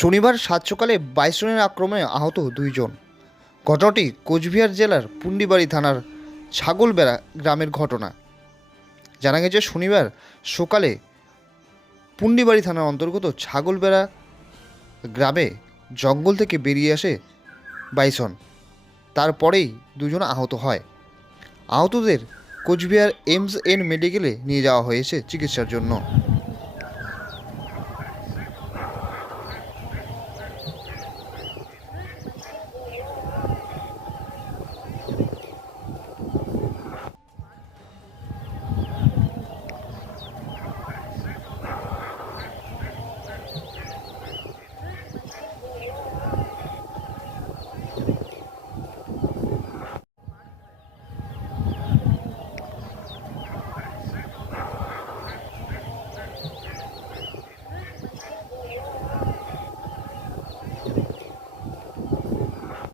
শনিবার সাত সকালে বাইসনের আক্রমণে আহত দুইজন। ঘটনাটি কোচবিহার জেলার পুন্ডিবাড়ি থানার ছাগলবেড়া গ্রামের ঘটনা। জানা গেছে, শনিবার সকালে পুন্ডিবাড়ি থানার অন্তর্গত ছাগলবেড়া গ্রামে জঙ্গল থেকে বেরিয়ে আসে বাইসন তারপরেই দুজন আহত হয়। আহতদের কোচবিহার এমস এন মেডিকেলে নিয়ে যাওয়া হয়েছে চিকিৎসার জন্য।